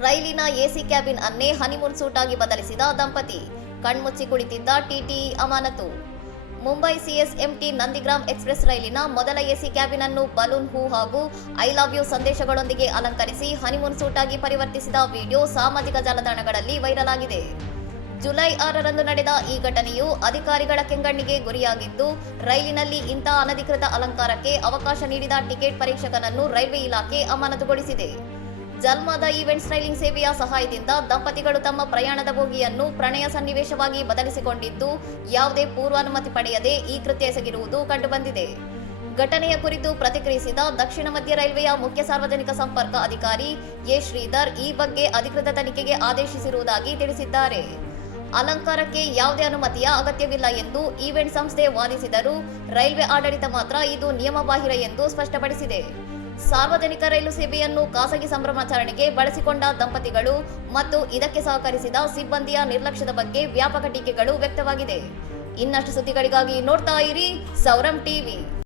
ರೈಲಿನ AC cabin ಅನ್ನೇ honeymoon suit ಆಗಿ ಬದಲಿಸಿದ ದಂಪತಿ. ಕಣ್ಮುಚ್ಚಿ ಕುಳಿತಿದ್ದ ಟಿಟಿಇ ಅಮಾನತು. ಮುಂಬೈ ಸಿಎಸ್ಎಂಟಿ ನಂದಿಗ್ರಾಮ್ ಎಕ್ಸ್‌ಪ್ರೆಸ್ ರೈಲಿನ ಮೊದಲ ಎಸಿ ಕ್ಯಾಬಿನ್ ಅನ್ನು ಬಲೂನ್ ಹೂ ಹಾಗೂ ಐ ಲವ್ ಯು ಸಂದೇಶಗಳೊಂದಿಗೆ ಅಲಂಕರಿಸಿ ಹನಿಮೂನ್ ಸೂಟ್ ಆಗಿ ಪರಿವರ್ತಿಸಿದ ವಿಡಿಯೋ ಸಾಮಾಜಿಕ ಜಾಲತಾಣಗಳಲ್ಲಿ ವೈರಲ್ ಆಗಿದೆ. ಜುಲೈ 6ರಂದು ನಡೆದ ಈ ಘಟನೆಯು ಅಧಿಕಾರಿಗಳ ಕೆಂಗಣ್ಣಿಗೆ ಗುರಿಯಾಗಿದ್ದು, ರೈಲಿನಲ್ಲಿ ಇಂಥ ಅನಧಿಕೃತ ಅಲಂಕಾರಕ್ಕೆ ಅವಕಾಶ ನೀಡಿದ ಟಿಕೆಟ್ ಪರೀಕ್ಷಕನನ್ನು ರೈಲ್ವೆ ಇಲಾಖೆ ಅಮಾನತುಗೊಳಿಸಿದೆ. ಜಲ್ಮಾದ ಈವೆಂಟ್ಸ್ ರೈಲಿಂಗ್ ಸೇವೆಯ ಸಹಾಯದಿಂದ ದಂಪತಿಗಳು ತಮ್ಮ ಪ್ರಯಾಣದ ಬೋಗಿಯನ್ನು ಪ್ರಣಯ ಸನ್ನಿವೇಶವಾಗಿ ಬದಲಿಸಿಕೊಂಡಿದ್ದು, ಯಾವುದೇ ಪೂರ್ವಾನುಮತಿ ಪಡೆಯದೆ ಈ ಕೃತ್ಯ ಎಸಗಿರುವುದು ಕಂಡುಬಂದಿದೆ. ಘಟನೆಯ ಕುರಿತು ಪ್ರತಿಕ್ರಿಯಿಸಿದ ದಕ್ಷಿಣ ಮಧ್ಯ ರೈಲ್ವೆಯ ಮುಖ್ಯ ಸಾರ್ವಜನಿಕ ಸಂಪರ್ಕ ಅಧಿಕಾರಿ ಎ ಶ್ರೀಧರ್ ಈ ಬಗ್ಗೆ ಅಧಿಕೃತ ತನಿಖೆಗೆ ಆದೇಶಿಸಿರುವುದಾಗಿ ತಿಳಿಸಿದ್ದಾರೆ. ಅಲಂಕಾರಕ್ಕೆ ಯಾವುದೇ ಅನುಮತಿಯ ಅಗತ್ಯವಿಲ್ಲ ಎಂದು ಈವೆಂಟ್ ಸಂಸ್ಥೆ ವಾದಿಸಿದರೂ ರೈಲ್ವೆ ಆಡಳಿತ ಮಾತ್ರ ಇದು ನಿಯಮಬಾಹಿರ ಎಂದು ಸ್ಪಷ್ಟಪಡಿಸಿದೆ. ಸಾರ್ವಜನಿಕ ರೈಲು ಸೇವೆಯನ್ನು ಖಾಸಗಿ ಸಂಭ್ರಮಾಚರಣೆಗೆ ಬಳಸಿಕೊಂಡ ದಂಪತಿಗಳು ಮತ್ತು ಇದಕ್ಕೆ ಸಹಕರಿಸಿದ ಸಿಬ್ಬಂದಿಯ ನಿರ್ಲಕ್ಷ್ಯದ ಬಗ್ಗೆ ವ್ಯಾಪಕ ಟೀಕೆಗಳು ವ್ಯಕ್ತವಾಗಿದೆ. ಇನ್ನಷ್ಟು ಸುದ್ದಿಗಳಿಗಾಗಿ ನೋಡ್ತಾ ಇರಿ ಸೌರಂ ಟಿವಿ.